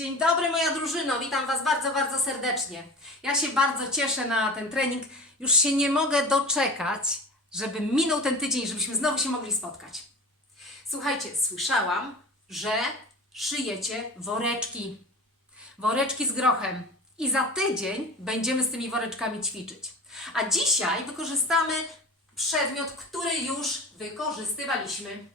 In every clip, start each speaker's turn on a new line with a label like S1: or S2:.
S1: Dzień dobry moja drużyno, witam Was bardzo, bardzo serdecznie. Ja się bardzo cieszę na ten trening. Już się nie mogę doczekać, żeby minął ten tydzień, żebyśmy znowu się mogli spotkać. Słuchajcie, słyszałam, że szyjecie woreczki. Woreczki z grochem. I za tydzień będziemy z tymi woreczkami ćwiczyć. A dzisiaj wykorzystamy przedmiot, który już wykorzystywaliśmy.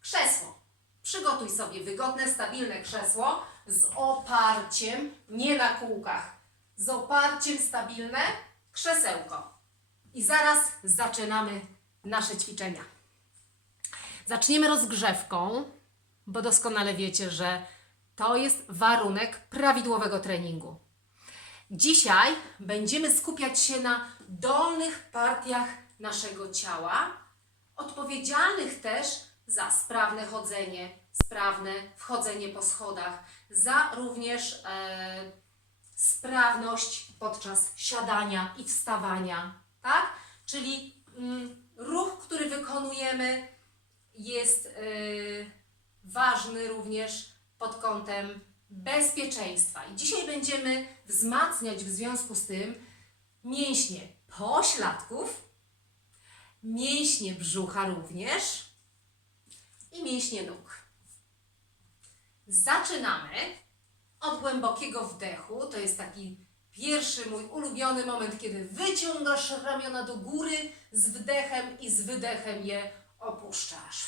S1: Krzesło. Przygotuj sobie wygodne, stabilne krzesło z oparciem, nie na kółkach, z oparciem stabilne krzesełko. I zaraz zaczynamy nasze ćwiczenia. Zaczniemy rozgrzewką, bo doskonale wiecie, że to jest warunek prawidłowego treningu. Dzisiaj będziemy skupiać się na dolnych partiach naszego ciała, odpowiedzialnych też za sprawne chodzenie, sprawne wchodzenie po schodach, za również e, sprawność podczas siadania i wstawania, tak? Czyli mm, ruch, który wykonujemy, jest e, ważny również pod kątem bezpieczeństwa. I dzisiaj będziemy wzmacniać w związku z tym mięśnie pośladków, mięśnie brzucha również i mięśnie nóg. Zaczynamy od głębokiego wdechu. To jest taki pierwszy mój ulubiony moment, kiedy wyciągasz ramiona do góry z wdechem i z wydechem je opuszczasz.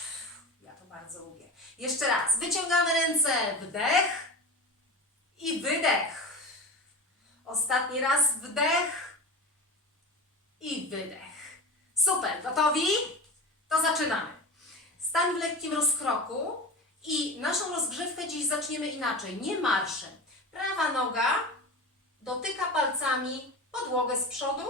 S1: Ja to bardzo lubię. Jeszcze raz. Wyciągamy ręce. Wdech i wydech. Ostatni raz wdech i wydech. Super. Gotowi? To zaczynamy. Stań w lekkim rozkroku i naszą rozgrzewkę dziś zaczniemy inaczej, nie marszem. Prawa noga dotyka palcami podłogę z przodu,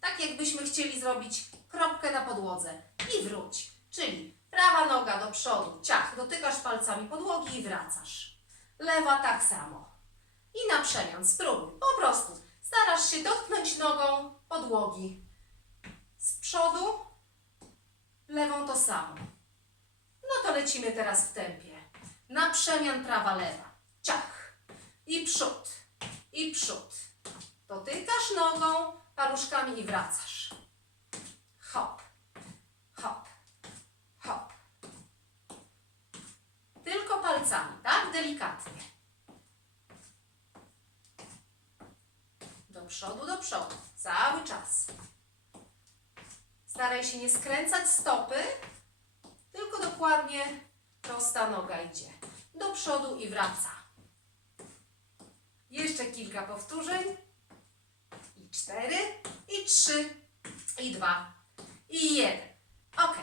S1: tak jakbyśmy chcieli zrobić kropkę na podłodze i wróć. Czyli prawa noga do przodu, ciach, dotykasz palcami podłogi i wracasz. Lewa tak samo. I na przemian spróbuj, po prostu starasz się dotknąć nogą podłogi z przodu, lewą to samo. No to lecimy teraz w tempie. Na przemian prawa, lewa. Ciach. I przód. I przód. Dotykasz nogą, paluszkami i wracasz. Hop. Hop. Hop. Tylko palcami, tak? Delikatnie. Do przodu, do przodu. Cały czas. Staraj się nie skręcać stopy, tylko dokładnie prosta noga idzie do przodu i wraca. Jeszcze kilka powtórzeń. I cztery, i trzy, i dwa, i jeden. Ok.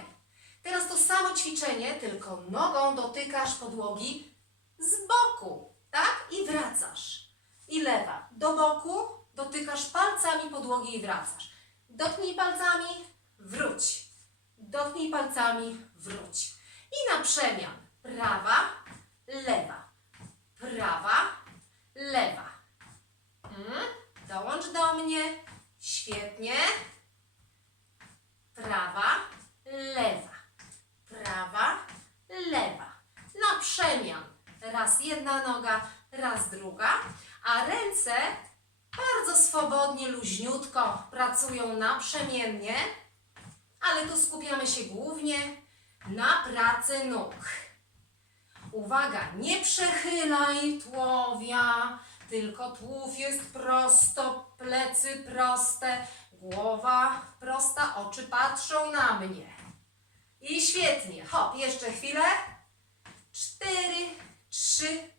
S1: Teraz to samo ćwiczenie, tylko nogą dotykasz podłogi z boku, tak? I wracasz. I lewa. Do boku dotykasz palcami podłogi i wracasz. Dotknij palcami, wróć. Dotknij palcami, wróć. I na przemian. Prawa, lewa. Prawa, lewa. Mm, dołącz do mnie. Świetnie. Prawa, lewa. Prawa, lewa. Na przemian. Raz jedna noga, raz druga. A ręce bardzo swobodnie, luźniutko pracują naprzemiennie ale tu skupiamy się głównie na pracy nóg. Uwaga, nie przechylaj tułowia, tylko tułów jest prosto, plecy proste, głowa prosta, oczy patrzą na mnie. I świetnie. Hop, jeszcze chwilę. Cztery, trzy,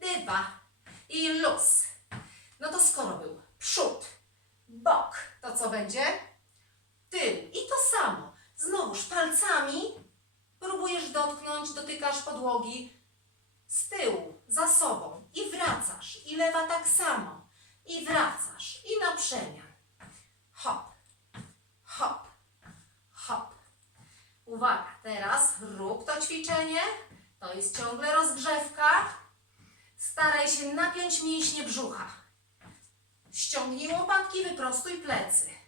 S1: dwa i luz. No to skoro był przód, bok, to co będzie? Tył. I to samo. Znowuż palcami próbujesz dotknąć, dotykasz podłogi z tyłu, za sobą i wracasz. I lewa tak samo. I wracasz. I na przemian. Hop, hop, hop. Uwaga, teraz rób to ćwiczenie. To jest ciągle rozgrzewka. Staraj się napiąć mięśnie brzucha. Ściągnij łopatki, wyprostuj plecy.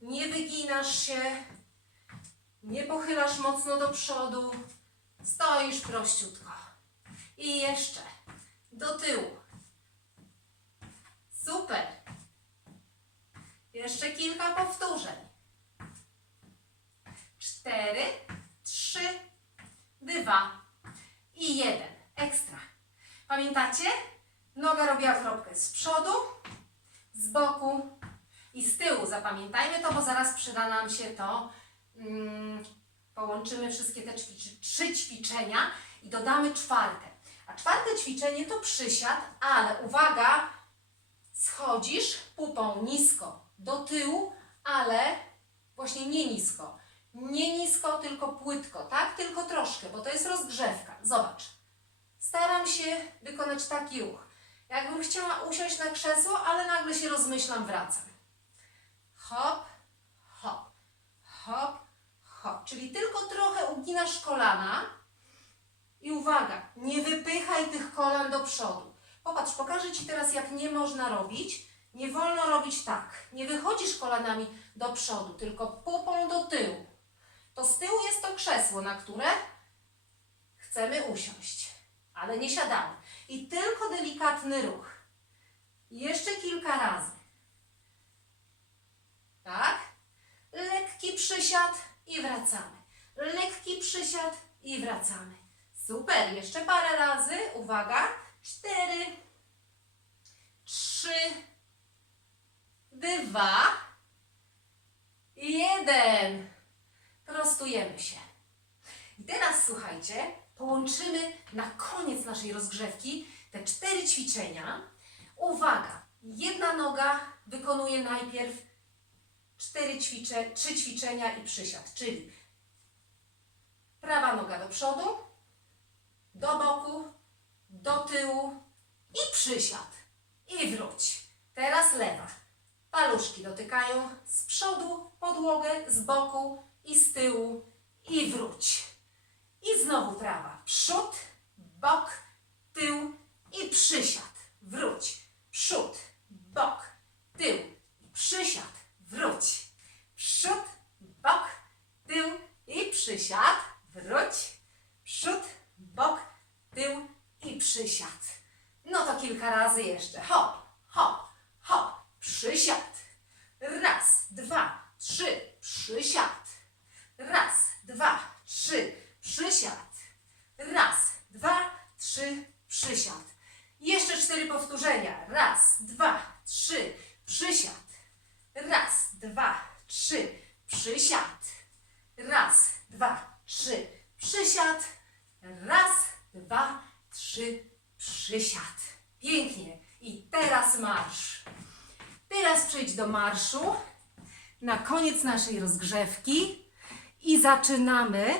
S1: Nie wyginasz się, nie pochylasz mocno do przodu, stoisz prościutko. I jeszcze do tyłu. Super. Jeszcze kilka powtórzeń. Cztery, trzy, dwa i jeden. Ekstra. Pamiętacie? Noga robiła kropkę z przodu, z boku i z tyłu. Zapamiętajmy to, bo zaraz przyda nam się to. Mm, połączymy wszystkie te ćwiczy, trzy ćwiczenia i dodamy czwarte. A czwarte ćwiczenie to przysiad, ale uwaga, schodzisz pupą nisko do tyłu, ale właśnie nie nisko. Nie nisko, tylko płytko, tak? Tylko troszkę, bo to jest rozgrzewka. Zobacz. Staram się wykonać taki ruch. Jakbym chciała usiąść na krzesło, ale nagle się rozmyślam, wracam. Hop, hop, hop, hop. Czyli tylko trochę uginasz kolana i uwaga, nie wypychaj tych kolan do przodu. Popatrz, pokażę Ci teraz, jak nie można robić. Nie wolno robić tak. Nie wychodzisz kolanami do przodu, tylko pupą do tyłu. To z tyłu jest to krzesło, na które chcemy usiąść, ale nie siadamy. I tylko delikatny ruch. Jeszcze kilka razy. Tak? Lekki przysiad i wracamy. Lekki przysiad i wracamy. Super, jeszcze parę razy. Uwaga. Cztery, trzy, dwa, jeden. Prostujemy się. I teraz słuchajcie, połączymy na koniec naszej rozgrzewki te cztery ćwiczenia. Uwaga, jedna noga wykonuje najpierw cztery ćwicze, trzy ćwiczenia i przysiad, czyli prawa noga do przodu, do boku, do tyłu i przysiad. I wróć. Teraz lewa. Paluszki dotykają z przodu podłogę, z boku i z tyłu i wróć. I znowu prawa. Przód, bok, tył i przysiad. Wróć. Przód, bok, tył i przysiad. Wróć. Przód, bok, tył i przysiad. Wróć. Przód, bok, tył i przysiad. No to kilka razy jeszcze. Hop, hop, hop. Przysiad. Raz, dwa, trzy. Przysiad. Raz, dwa, trzy. Przysiad. Raz, dwa, trzy. Przysiad. Jeszcze cztery powtórzenia. Raz, dwa, trzy. Przysiad. Raz, dwa, trzy. Przysiad. Raz, dwa, trzy. Przysiad. Raz, dwa, trzy. Przysiad. Pięknie. I teraz marsz. Teraz przejdź do marszu. Na koniec naszej rozgrzewki. I zaczynamy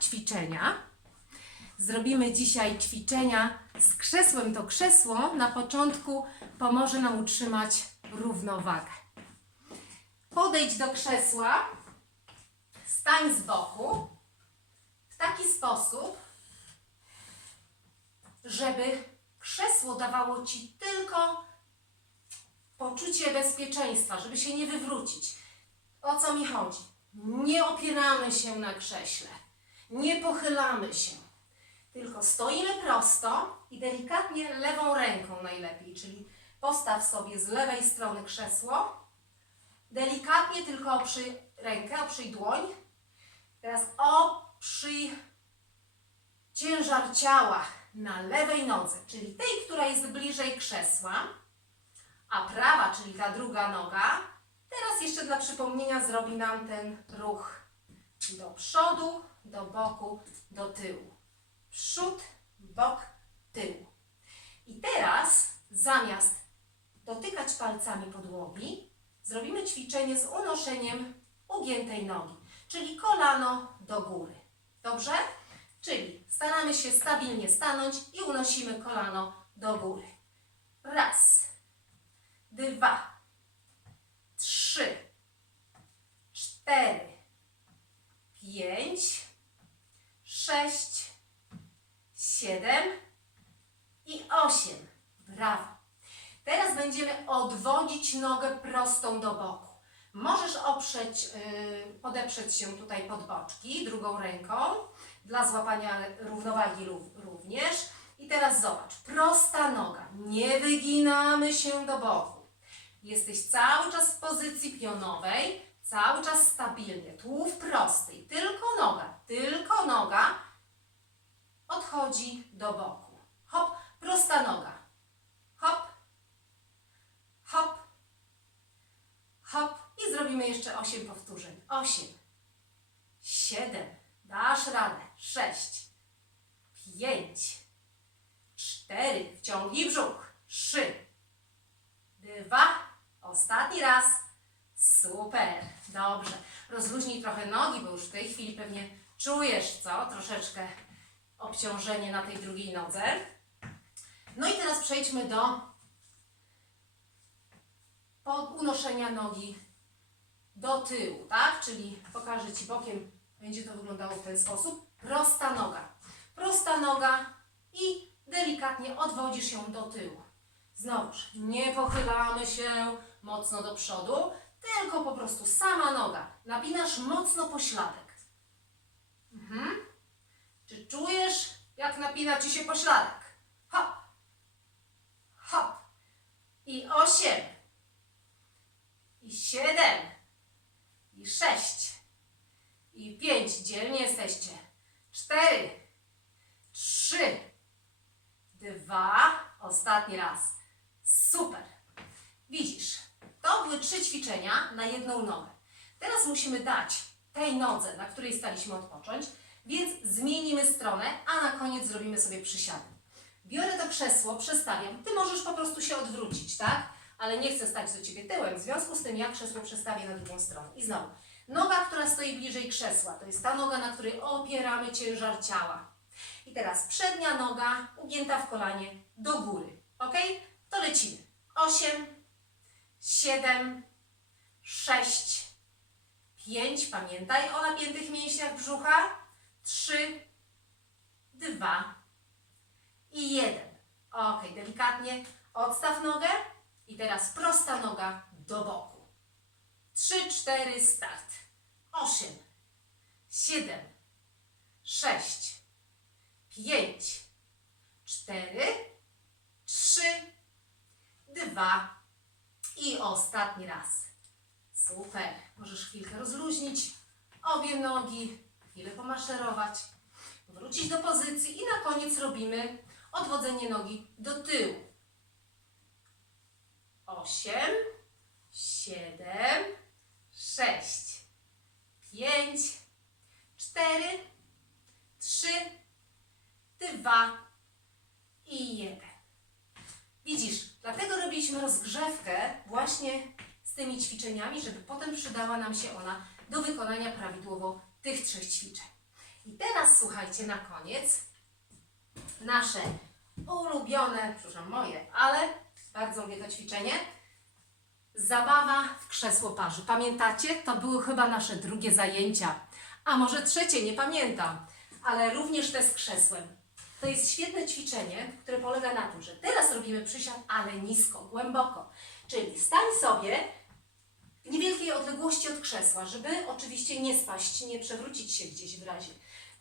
S1: ćwiczenia. Zrobimy dzisiaj ćwiczenia z krzesłem. To krzesło na początku pomoże nam utrzymać równowagę. Podejdź do krzesła, stań z boku w taki sposób, żeby krzesło dawało Ci tylko poczucie bezpieczeństwa, żeby się nie wywrócić. O co mi chodzi? Nie opieramy się na krześle, nie pochylamy się, tylko stoimy prosto i delikatnie lewą ręką najlepiej, czyli postaw sobie z lewej strony krzesło, delikatnie tylko oprzyj rękę, oprzyj dłoń, teraz oprzyj ciężar ciała na lewej nodze, czyli tej, która jest bliżej krzesła, a prawa, czyli ta druga noga, teraz jeszcze dla przypomnienia zrobi nam ten ruch do przodu, do boku, do tyłu. Przód, bok, tył. I teraz zamiast dotykać palcami podłogi, zrobimy ćwiczenie z unoszeniem ugiętej nogi, czyli kolano do góry. Dobrze? Czyli staramy się stabilnie stanąć i unosimy kolano do góry. Raz, dwa, trzy, cztery, pięć, sześć, siedem i osiem. Brawo. Teraz będziemy odwodzić nogę prostą do boku. Możesz oprzeć, yy, podeprzeć się tutaj pod boczki drugą ręką dla złapania równowagi rów- również. I teraz zobacz, prosta noga, nie wyginamy się do boku. Jesteś cały czas w pozycji pionowej, cały czas stabilnie, tułów prosty i tylko noga, tylko noga odchodzi do boku. Hop, prosta noga. Hop, hop, hop i zrobimy jeszcze 8 powtórzeń. 8, 7, dasz radę, 6, 5, 4, wciągnij brzuch, 3, 2, ostatni raz. Super, dobrze. Rozluźnij trochę nogi, bo już w tej chwili pewnie czujesz, co? Troszeczkę obciążenie na tej drugiej nodze. No i teraz przejdźmy do unoszenia nogi do tyłu, tak? Czyli pokażę Ci bokiem, będzie to wyglądało w ten sposób. Prosta noga. Prosta noga i delikatnie odwodzisz ją do tyłu. Znowuż, nie pochylamy się mocno do przodu, tylko po prostu sama noga. Napinasz mocno pośladek. Mhm. Czy czujesz, jak napina Ci się pośladek? Hop, hop. I osiem. I siedem. I sześć. I pięć. Dzielnie jesteście. Cztery. Trzy. Dwa. Ostatni raz. Super. Widzisz, to były trzy ćwiczenia na jedną nogę. Teraz musimy dać tej nodze, na której staliśmy odpocząć, więc zmienimy stronę, a na koniec zrobimy sobie przysiady. Biorę to krzesło, przestawiam. Ty możesz po prostu się odwrócić, tak? Ale nie chcę stać do Ciebie tyłem, w związku z tym ja krzesło przestawię na drugą stronę. I znowu, noga, która stoi bliżej krzesła, to jest ta noga, na której opieramy ciężar ciała. I teraz przednia noga ugięta w kolanie do góry. Ok? To lecimy. 8, 7, 6, 5. Pamiętaj o napiętych mięśniach brzucha. 3, 2 i 1. Ok, delikatnie odstaw nogę i teraz prosta noga do boku. 3, 4, start. 8, 7, 6, 5, 4, 3, 2 i ostatni raz. Super. Możesz chwilkę rozluźnić obie nogi, chwilę pomaszerować, wrócić do pozycji i na koniec robimy odwodzenie nogi do tyłu. 8, 7, 6, 5, 4, 3, 2 i 1. Widzisz, dlatego robiliśmy rozgrzewkę właśnie z tymi ćwiczeniami, żeby potem przydała nam się ona do wykonania prawidłowo tych trzech ćwiczeń. I teraz słuchajcie na koniec nasze ulubione, przepraszam moje, ale bardzo lubię to ćwiczenie. Zabawa w krzesło parzy. Pamiętacie? To były chyba nasze drugie zajęcia. A może trzecie, nie pamiętam. Ale również te z krzesłem. To jest świetne ćwiczenie, które polega na tym, że teraz robimy przysiad, ale nisko, głęboko. Czyli stań sobie w niewielkiej odległości od krzesła, żeby oczywiście nie spaść, nie przewrócić się gdzieś w razie.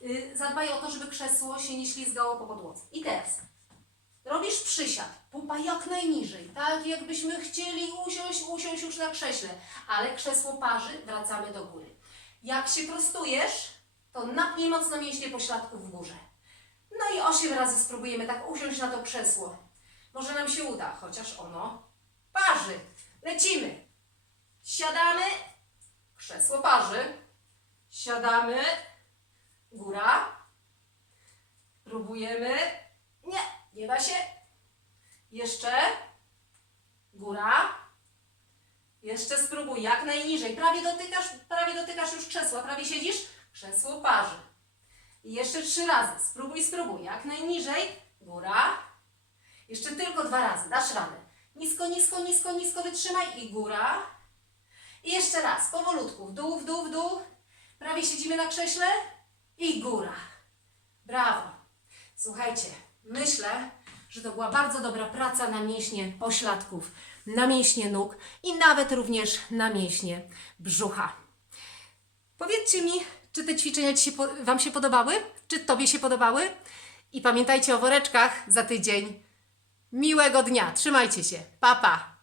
S1: Yy, Zadbaj o to, żeby krzesło się nie ślizgało po podłodze. I teraz robisz przysiad, pupa jak najniżej, tak jakbyśmy chcieli usiąść, usiąść już na krześle, ale krzesło parzy, wracamy do góry. Jak się prostujesz, to napnij mocno mięśnie pośladków w górze. No i osiem razy spróbujemy tak usiąść na to krzesło. Może nam się uda, chociaż ono parzy. Lecimy. Siadamy, krzesło parzy. Siadamy, góra. Próbujemy. Nie, nie da się. Jeszcze. Góra. Jeszcze spróbuj, jak najniżej. Prawie dotykasz, prawie dotykasz już krzesła, prawie siedzisz. Krzesło parzy. I jeszcze trzy razy. Spróbuj, spróbuj. Jak najniżej. Góra. Jeszcze tylko dwa razy. Dasz radę. Nisko, nisko, nisko, nisko wytrzymaj i góra. I jeszcze raz. Powolutku. W dół, w dół, w dół. Prawie siedzimy na krześle. I góra. Brawo. Słuchajcie, myślę, że to była bardzo dobra praca na mięśnie pośladków, na mięśnie nóg i nawet również na mięśnie brzucha. Powiedzcie mi, czy te ćwiczenia ci się, Wam się podobały? Czy Tobie się podobały? I pamiętajcie o woreczkach za tydzień. Miłego dnia. Trzymajcie się. Pa, pa.